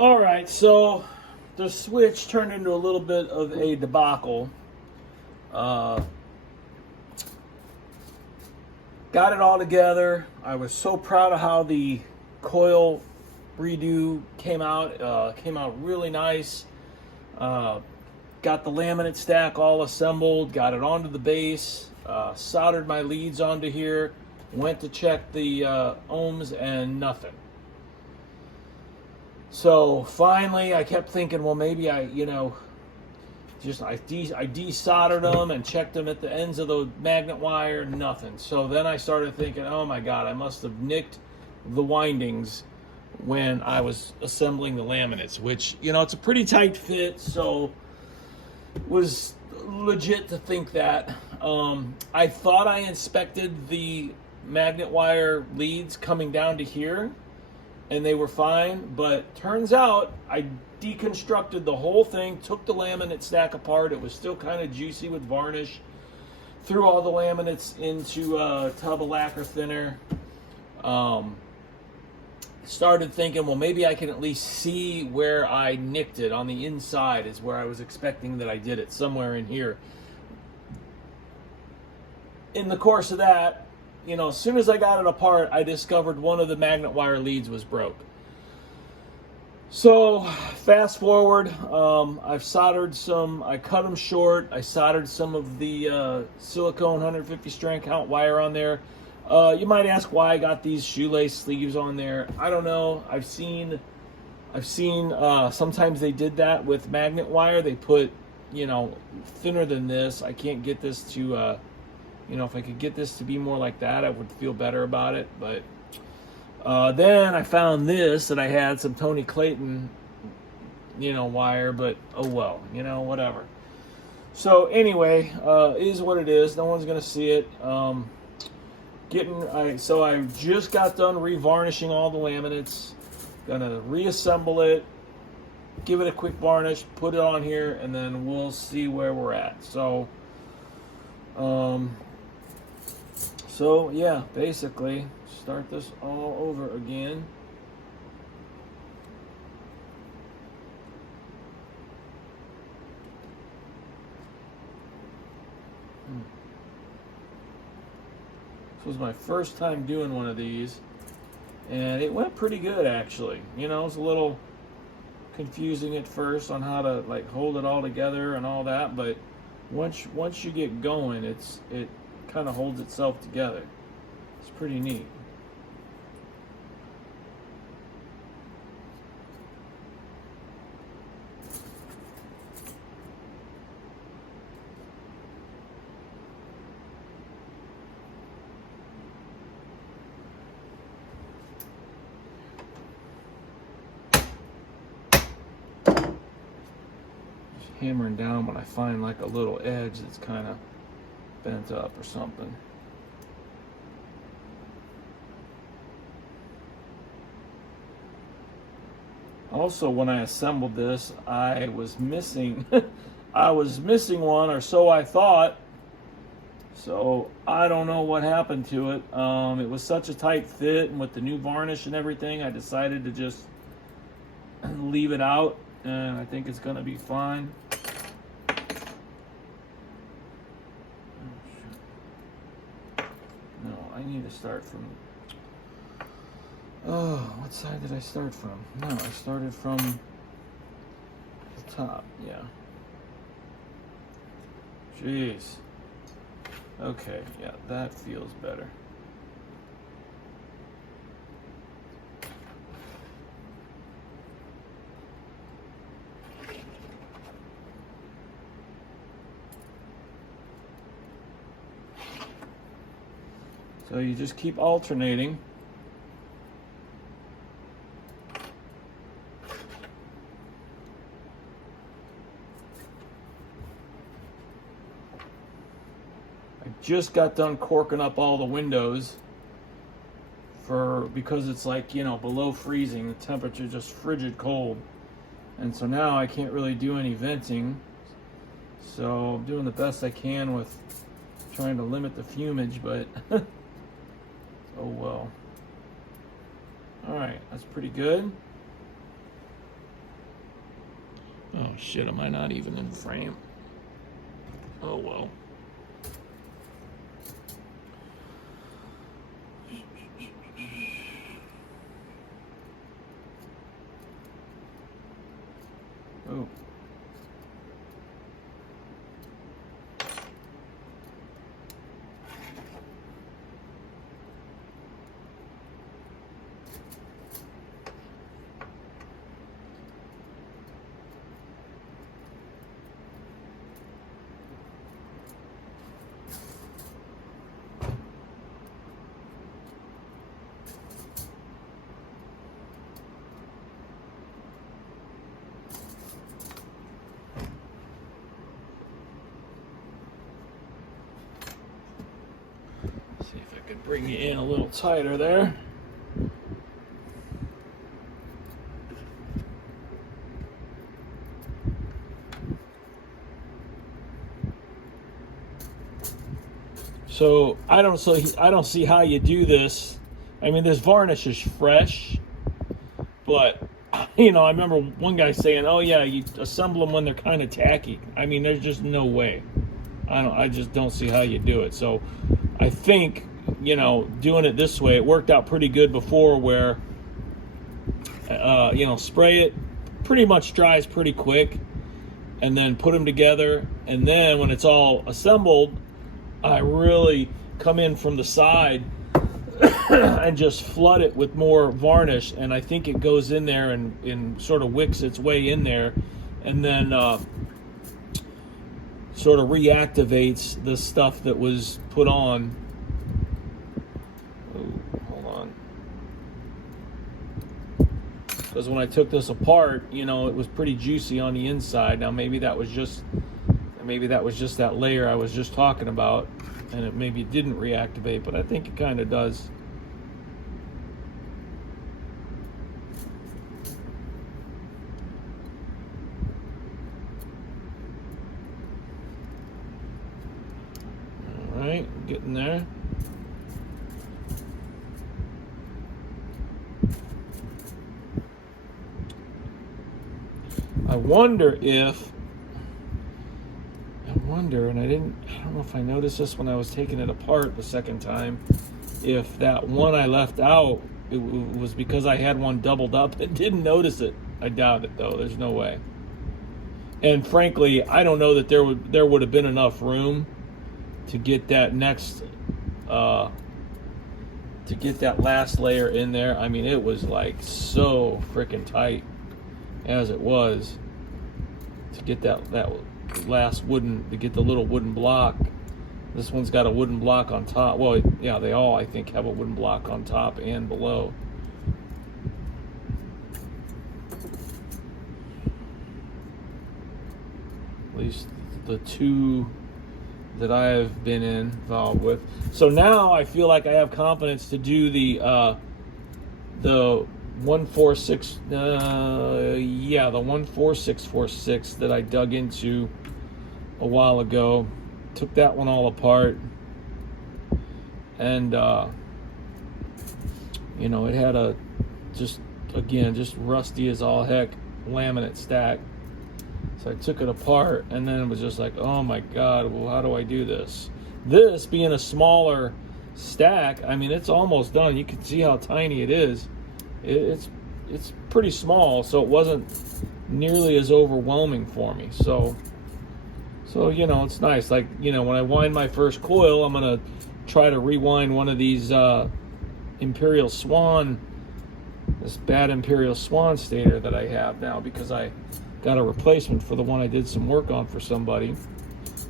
All right, so the switch turned into a little bit of a debacle. Uh, got it all together. I was so proud of how the coil redo came out. Came out really nice. Got the laminate stack all assembled. Got it onto the base. Soldered my leads onto here. Went to check the ohms and nothing. So finally, I kept thinking, well, maybe I desoldered them and checked them at the ends of the magnet wire, nothing. So then I started thinking, oh my God, I must have nicked the windings when I was assembling the laminates, which, it's a pretty tight fit, so it was legit to think that. I thought I inspected the magnet wire leads coming down to here, and they were fine, but turns out I deconstructed the whole thing, took the laminate stack apart. It was still kind of juicy with varnish. Threw all the laminates into a tub of lacquer thinner. Started thinking, well, maybe I can at least see where I nicked it on the inside is where I was expecting that I did it, somewhere in here. In the course of that, as soon as I got it apart, I discovered one of the magnet wire leads was broke. So fast forward, I've soldered some, I cut them short. I soldered some of the silicone 150 strand count wire on there. You might ask why I got these shoelace sleeves on there. I don't know. I've seen sometimes they did that with magnet wire. They put, thinner than this. I can't get this to, if I could get this to be more like that, I would feel better about it. But then I found this, and I had some Tony Clayton, wire, but oh well, whatever. So anyway, it is what it is. No one's gonna see it. So I just got done revarnishing all the laminates. Gonna reassemble it, give it a quick varnish, put it on here, and then we'll see where we're at. So yeah, basically start this all over again. This was my first time doing one of these, and it went pretty good actually. It was a little confusing at first on how to hold it all together and all that, but once you get going, it kind of holds itself together. It's pretty neat. Hammering down when I find a little edge that's kind of bent up or something. Also, when I assembled this, I was missing one, or so I thought. So I don't know what happened to it. It was such a tight fit, and with the new varnish and everything, I decided to just leave it out, and I think it's gonna be fine. I need to start from, what side did I start from? No, I started from the top, yeah. Jeez. Okay, yeah, that feels better. So you just keep alternating. I just got done corking up all the windows because it's below freezing. The temperature just frigid cold. And so now I can't really do any venting. So I'm doing the best I can with trying to limit the fumage, but oh well. All right, that's pretty good. Oh shit, am I not even in frame? Oh well. Oh. See if I could bring you in a little tighter there. So I don't see how you do this. I mean, this varnish is fresh, but you know, I remember one guy saying, "Oh yeah, you assemble them when they're kind of tacky." I mean, there's just no way. I just don't see how you do it. So I think, you know, doing it this way, it worked out pretty good before, where you know, spray it, pretty much dries pretty quick, and then put them together, and then when it's all assembled, I really come in from the side and just flood it with more varnish, and I think it goes in there and sort of wicks its way in there, and then sort of reactivates the stuff that was put on. Ooh, hold on. Because when I took this apart, you know, it was pretty juicy on the inside. Now maybe that was just that layer I was just talking about, and it maybe didn't reactivate, but I think it kind of does. All right, getting there. I wonder, and I don't know if I noticed this when I was taking it apart the second time, if that one I left out, it was because I had one doubled up and didn't notice it. I doubt it, though. There's no way. And frankly, I don't know that there would have been enough room to get that next, to get that last layer in there. I mean, it was like so freaking tight as it was, to get that last wooden, to get the little wooden block. This one's got a wooden block on top. Well, yeah, they all, I think, have a wooden block on top and below. At least the two that I've been involved with. So now I feel like I have confidence to do the 146, the 14646 that I dug into a while ago. Took that one all apart, and you know, it had a just rusty as all heck laminate stack. So I took it apart, and then it was just like, oh my god, well, how do I do this? This being a smaller stack, I mean, it's almost done. You can see how tiny it is. It's pretty small, so it wasn't nearly as overwhelming for me. So you know, it's nice. Like, you know, when I wind my first coil, I'm gonna try to rewind one of these Imperial Swan, this bad Imperial Swan stator that I have now, because I got a replacement for the one I did some work on for somebody.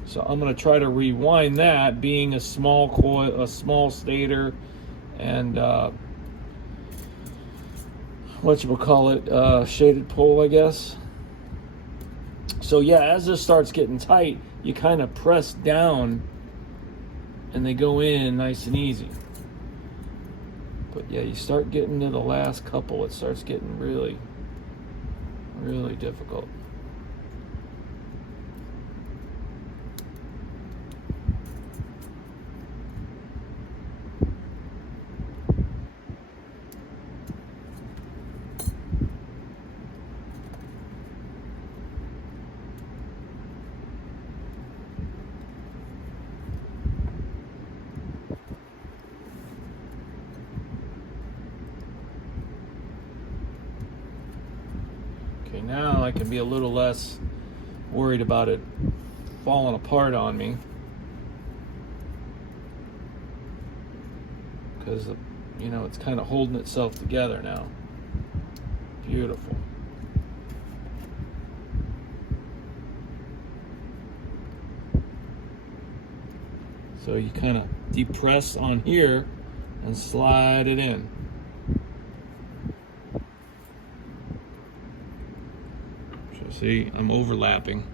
So I'm gonna try to rewind that, being a small coil, a small stator, and shaded pole, I guess. So yeah, as this starts getting tight, you kind of press down and they go in nice and easy. But yeah, you start getting to the last couple, it starts getting really, really difficult. Okay, now I can be a little less worried about it falling apart on me, because you know, it's kind of holding itself together now. Beautiful. So you kind of depress on here and slide it in. So see, I'm overlapping.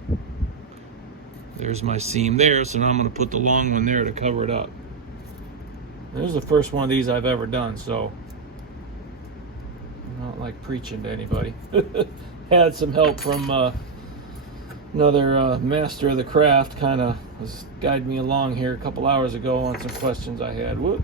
There's my seam there, so now I'm going to put the long one there to cover it up. And this is the first one of these I've ever done, so I'm not like preaching to anybody. Had some help from another master of the craft, kind of was guiding me along here a couple hours ago on some questions I had. Whoop.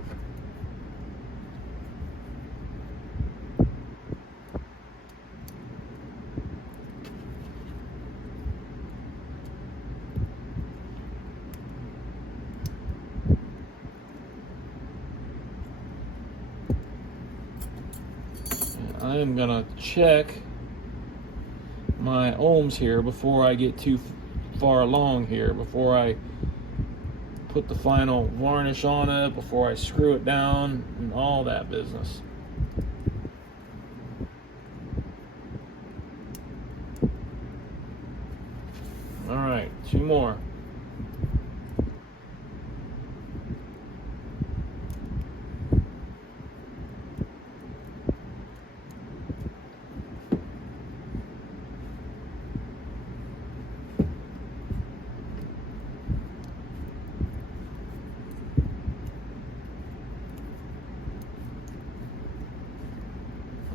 I am gonna check my ohms here before I get too far along here, before I put the final varnish on it, before I screw it down and all that business. All right, 2 more.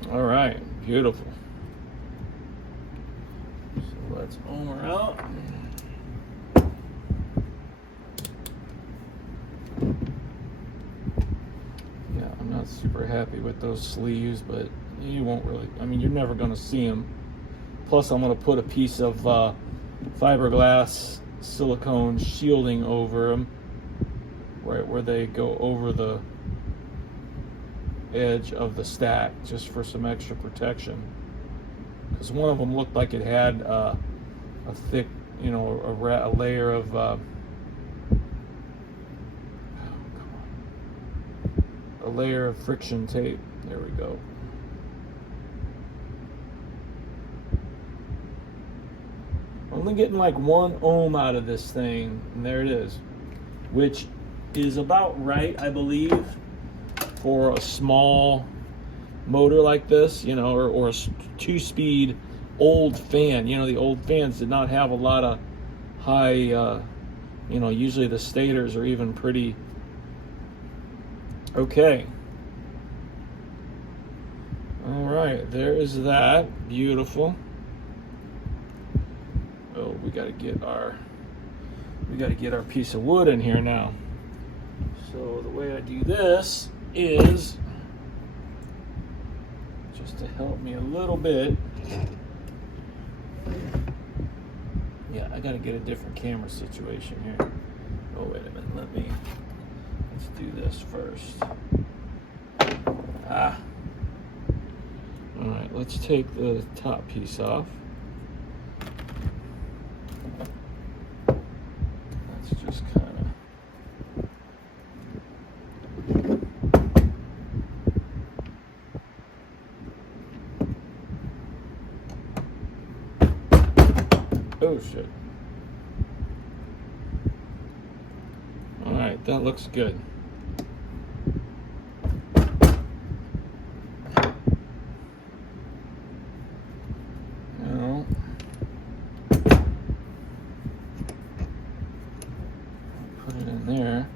All right, beautiful. So let's ohm her out. Yeah, I'm not super happy with those sleeves, but you won't really, I mean, you're never going to see them. Plus, I'm going to put a piece of fiberglass silicone shielding over them, right where they go over the edge of the stack, just for some extra protection, because one of them looked like it had a thick, you know, a layer of a layer of friction tape. There we go. Only getting like 1 ohm out of this thing, and there it is, which is about right, I believe, for a small motor like this, you know, or a 2-speed old fan. You know, the old fans did not have a lot of high, you know, usually the stators are even pretty okay. All right, there is that. Beautiful. Oh, we got to get our piece of wood in here now. So the way I do this is, just to help me a little bit. Yeah, I gotta get a different camera situation here. Oh, wait a minute, let's do this first. All right, let's take the top piece off. Let's just kind of, oh shit. All right, that looks good. Now, put it in there.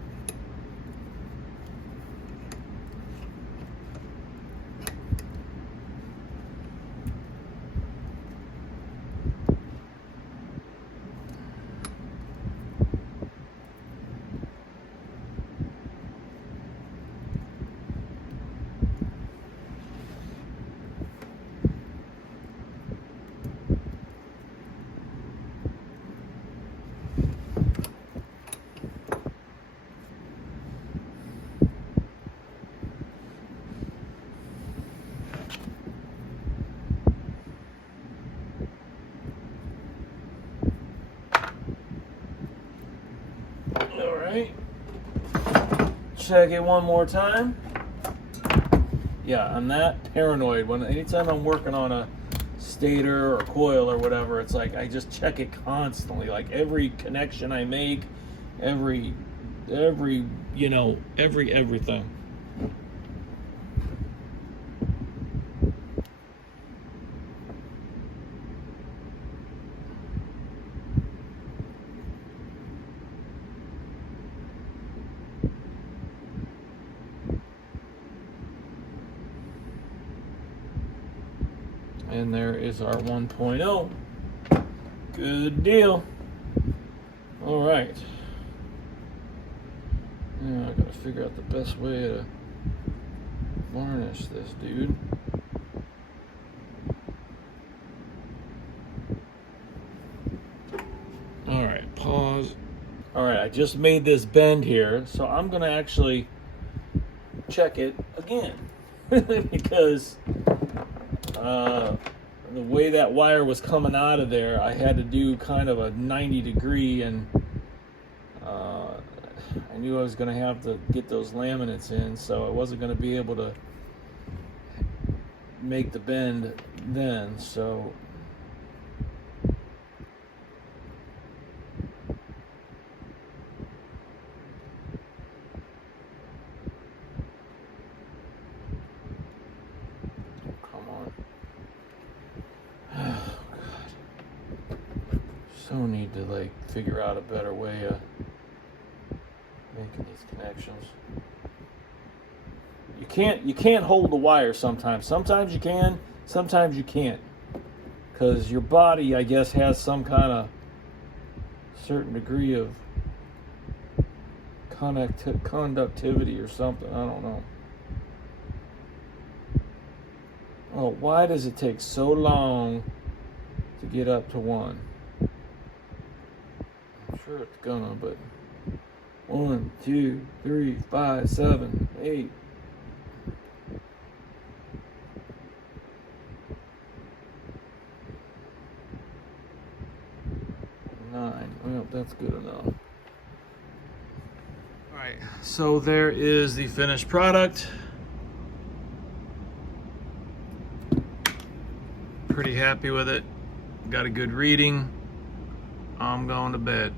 check it one more time. Yeah, I'm that paranoid. Anytime I'm working on a stator or coil or whatever, it's like I just check it constantly. Like every connection I make, everything. And there is our 1.0. Good deal. All right. Now I gotta figure out the best way to varnish this dude. All right, pause. All right, I just made this bend here, so I'm gonna actually check it again because the way that wire was coming out of there, I had to do kind of a 90 degree, and I knew I was going to have to get those laminates in, so I wasn't going to be able to make the bend then, so so need to like figure out a better way of making these connections. You can't hold the wire sometimes. Sometimes you can, sometimes you can't. Because your body, I guess, has some kind of certain degree of conductivity or something. I don't know. Oh, why does it take so long to get up to 1? I'm sure it's gonna, but 1, 2, 3, 5, 7, 8. 9. Well, that's good enough. Alright, so there is the finished product. Pretty happy with it. Got a good reading. I'm going to bed.